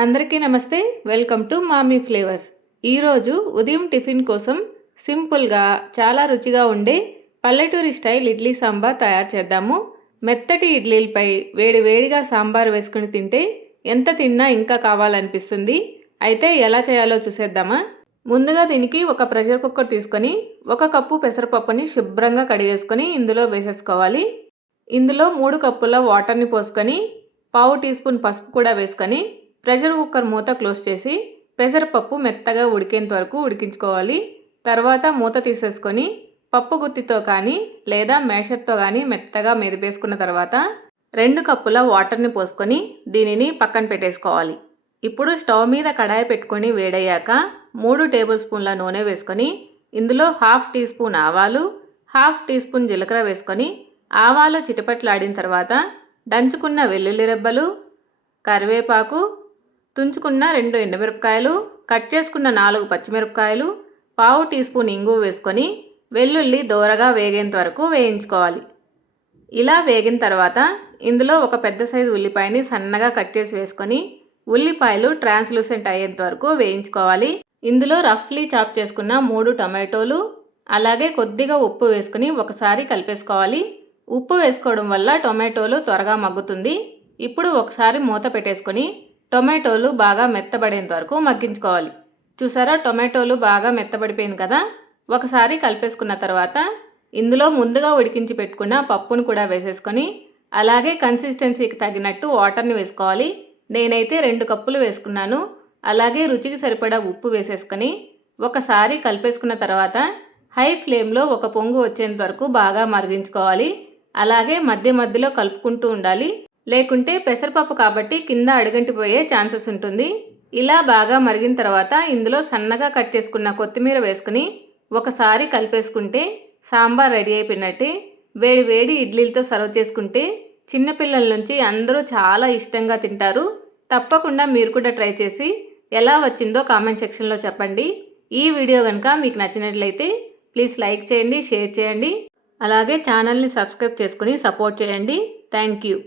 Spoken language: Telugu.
అందరికీ నమస్తే. Welcome to mummy flavours. ఈరోజు ఉదయం టిఫిన్ కోసం సింపుల్గా చాలా రుచిగా ఉండే పల్లెటూరి స్టైల్ ఇడ్లీ సాంబార్ తయారు చేద్దాము. మెత్తటి ఇడ్లీలపై వేడివేడిగా సాంబార్ వేసుకుని తింటే ఎంత తిన్నా ఇంకా కావాలనిపిస్తుంది. అయితే ఎలా చేయాలో చూసేద్దామా. ముందుగా దీనికి ఒక ప్రెషర్ కుక్కర్ తీసుకొని 1 కప్పు పెసరపప్పుని శుభ్రంగా కడిగేసుకొని ఇందులో వేసేసుకోవాలి. ఇందులో 3 కప్పుల వాటర్ని పోసుకొని 1/2 టీ స్పూన్ పసుపు కూడా వేసుకొని ప్రెషర్ కుక్కర్ మూత క్లోజ్ చేసి పెసరపప్పు మెత్తగా ఉడికేంత వరకు ఉడికించుకోవాలి. తర్వాత మూత తీసేసుకొని పప్పు గుత్తితో కానీ లేదా మేషర్తో కానీ మెత్తగా మెదిపేసుకున్న తర్వాత 2 కప్పుల వాటర్ని పోసుకొని దీనిని పక్కన పెట్టేసుకోవాలి. ఇప్పుడు స్టవ్ మీద కడాయి పెట్టుకొని వేడయ్యాక 3 టేబుల్ స్పూన్ల నూనె వేసుకొని ఇందులో 1/2 టీ స్పూన్ ఆవాలు, 1/2 టీ స్పూన్ జీలకర్ర వేసుకొని ఆవాలు చిటపట్లాడిన తర్వాత దంచుకున్న వెల్లుల్లి రెబ్బలు, కరివేపాకు, తుంచుకున్న 2 ఎండుమిరపకాయలు, కట్ చేసుకున్న 4 పచ్చిమిరపకాయలు, 1/2 టీ స్పూన్ ఇంగువ వేసుకొని వెల్లుల్లి దోరగా వేగేంత వరకు వేయించుకోవాలి. ఇలా వేగిన తర్వాత ఇందులో ఒక పెద్ద సైజు ఉల్లిపాయని సన్నగా కట్ చేసి వేసుకొని ఉల్లిపాయలు ట్రాన్స్లూసెంట్ అయ్యేంత వరకు వేయించుకోవాలి. ఇందులో రఫ్లీ చాప్ చేసుకున్న 3 టమాటోలు, అలాగే కొద్దిగా ఉప్పు వేసుకుని ఒకసారి కలిపేసుకోవాలి. ఉప్పు వేసుకోవడం వల్ల టొమాటోలు త్వరగా మగ్గుతుంది. ఇప్పుడు ఒకసారి మూత పెట్టేసుకొని టొమాటోలు బాగా మెత్తబడేంత వరకు మగ్గించుకోవాలి. చూసారా, టొమాటోలు బాగా మెత్తబడిపోయింది కదా. ఒకసారి కలిపేసుకున్న తర్వాత ఇందులో ముందుగా ఉడికించి పెట్టుకున్న పప్పును కూడా వేసేసుకొని అలాగే కన్సిస్టెన్సీకి తగినట్టు వాటర్ని వేసుకోవాలి. నేనైతే 2 కప్పులు వేసుకున్నాను. అలాగే రుచికి సరిపడా ఉప్పు వేసేసుకొని ఒకసారి కలిపేసుకున్న తర్వాత హై ఫ్లేమ్లో ఒక పొంగు వచ్చేంత వరకు బాగా మరిగించుకోవాలి. అలాగే మధ్య మధ్యలో కలుపుకుంటూ ఉండాలి. లేకుంటే పెసరపప్పు కాబట్టి కింద అడుగంటిపోయే ఛాన్సెస్ ఉంటుంది. ఇలా బాగా మరిగిన తర్వాత ఇందులో సన్నగా కట్ చేసుకున్న కొత్తిమీర వేసుకుని ఒకసారి కలిపేసుకుంటే సాంబార్ రెడీ అయిపోయినట్టే. వేడి వేడి ఇడ్లీలతో సర్వ్ చేసుకుంటే చిన్నపిల్లల నుంచి అందరూ చాలా ఇష్టంగా తింటారు. తప్పకుండా మీరు కూడా ట్రై చేసి ఎలా వచ్చిందో కామెంట్ సెక్షన్లో చెప్పండి. ఈ వీడియో కనుక మీకు నచ్చినట్లయితే ప్లీజ్ లైక్ చేయండి, షేర్ చేయండి. అలాగే ఛానల్ని సబ్స్క్రైబ్ చేసుకుని సపోర్ట్ చేయండి. Thank you.